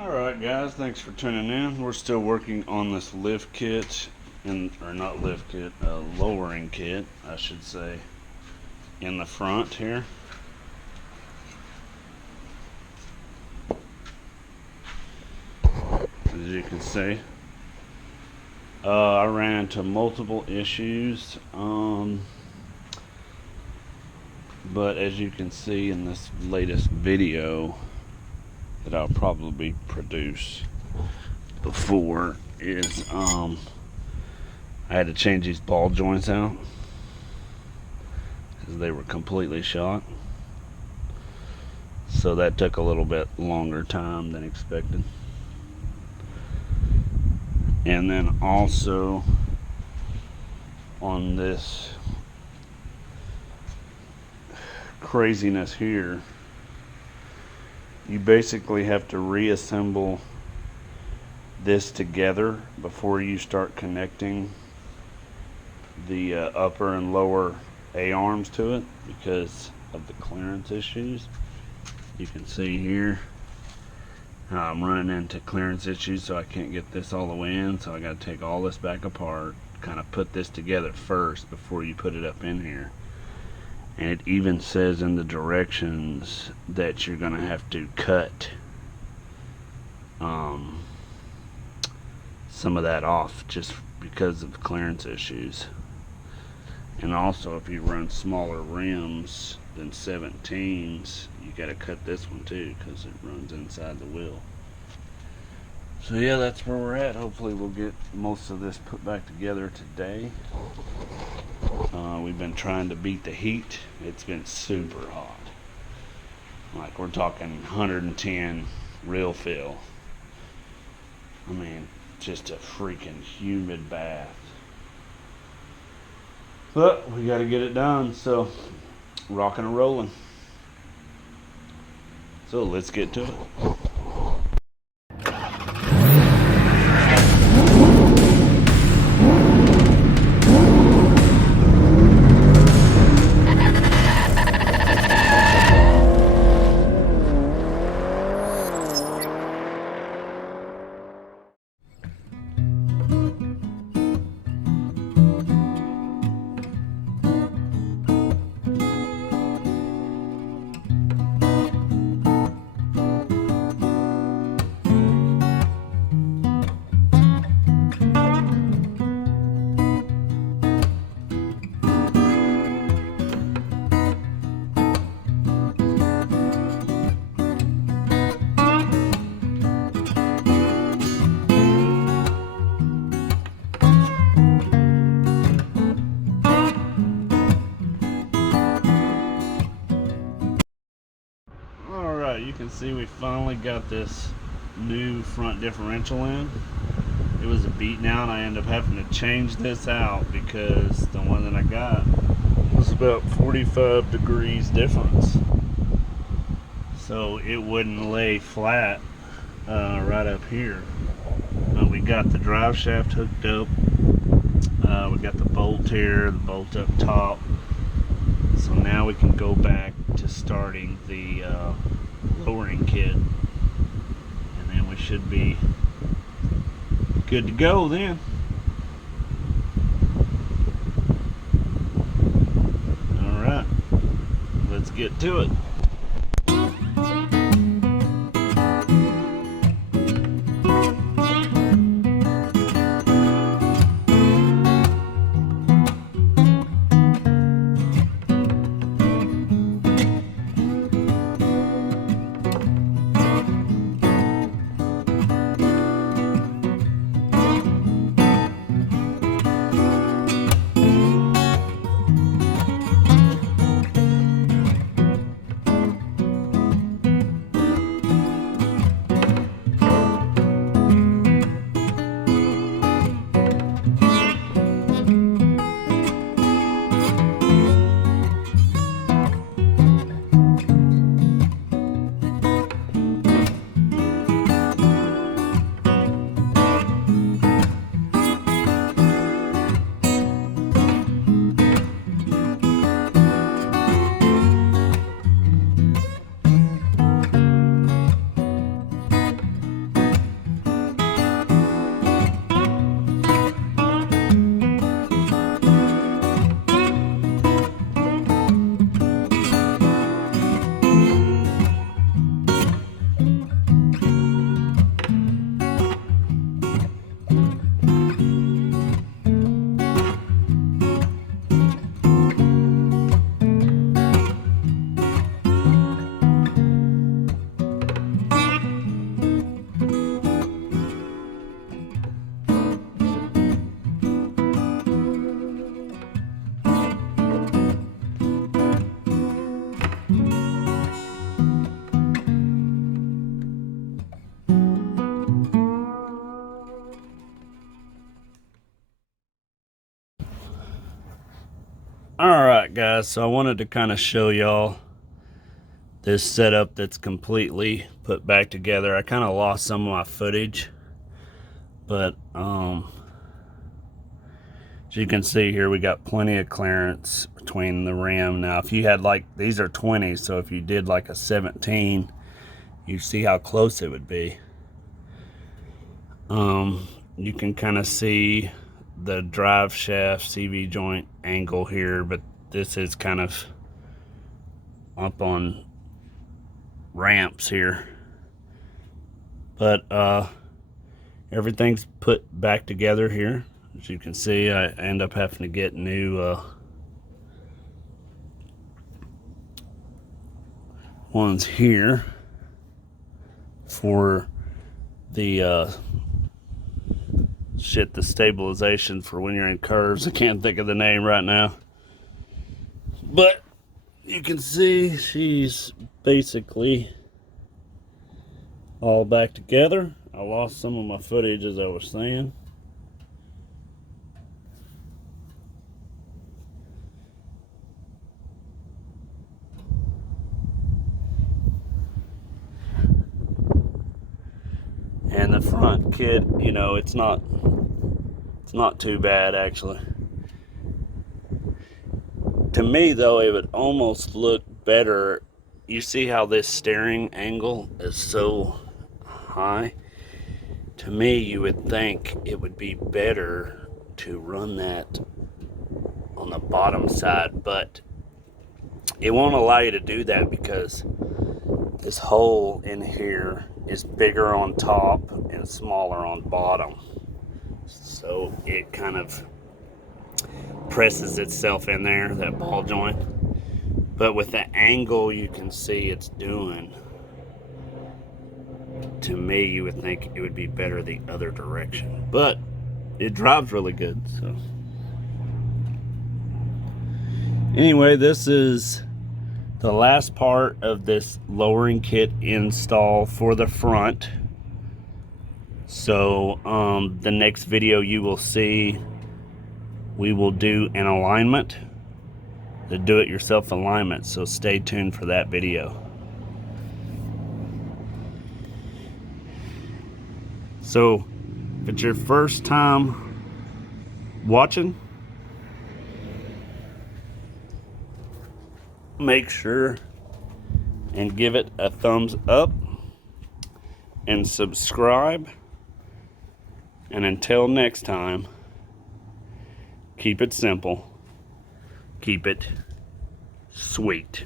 Alright guys, thanks for tuning in. We're still working on this lift kit, or not lift kit, lowering kit, I should say, in the front here. As you can see, I ran into multiple issues, but as you can see in this latest video that I'll probably produce before is I had to change these ball joints out because they were completely shot, so that took a little bit longer time than expected. And then also on this craziness here, you basically have to reassemble this together before you start connecting the upper and lower A-arms to it because of the clearance issues. You can see here how I'm running into clearance issues, so I can't get this all the way in, so I got to take all this back apart, kind of put this together first before you put it up in here. And it even says in the directions that you're going to have to cut some of that off just because of clearance issues. And also, if you run smaller rims than 17s, you got to cut this one too because it runs inside the wheel. So yeah, that's where we're at. Hopefully we'll get most of this put back together today. We've been trying to beat the heat. It's been super hot. Like, we're talking 110 real feel. I mean, just a freaking humid bath. But we got to get it done, so rocking and rolling. So let's get to it. You can see we finally got this new front differential in. It was a beat now, and I ended up having to change this out because the one that I got was about 45 degrees difference, so it wouldn't lay flat right up here. We got the drive shaft hooked up, we got the bolt here, the bolt up top, so now we can go back to starting the lowering kit, and then we should be good to go then. Alright, let's get to it. back, guys. So I wanted to kind of show y'all this setup that's completely put back together. I kind of lost some of my footage, but as you can see here, we got plenty of clearance between the rim. Now if you had, like, these are 20, so if you did like a 17, you see how close it would be. You can kind of see the drive shaft CV joint angle here, but this is kind of up on ramps here. But everything's put back together here. As you can see, I end up having to get new ones here for the the stabilization for when you're in curves. I can't think of the name right now, but you can see she's basically all back together. I lost some of my footage, as I was saying. And the front kit, you know, it's not too bad, actually. To me, though, it would almost look better. You see how this steering angle is so high? To me, you would think it would be better to run that on the bottom side, but it won't allow you to do that because this hole in here is bigger on top and smaller on bottom. So it kind of presses itself in there, that ball joint. But with the angle you can see it's doing, to me, you would think it would be better the other direction. But it drives really good, so. Anyway, this is the last part of this lowering kit install for the front. So the next video you will see, we will do an alignment, the do-it-yourself alignment, so stay tuned for that video. So if it's your first time watching, make sure and give it a thumbs up and subscribe. And until next time, keep it simple, keep it sweet.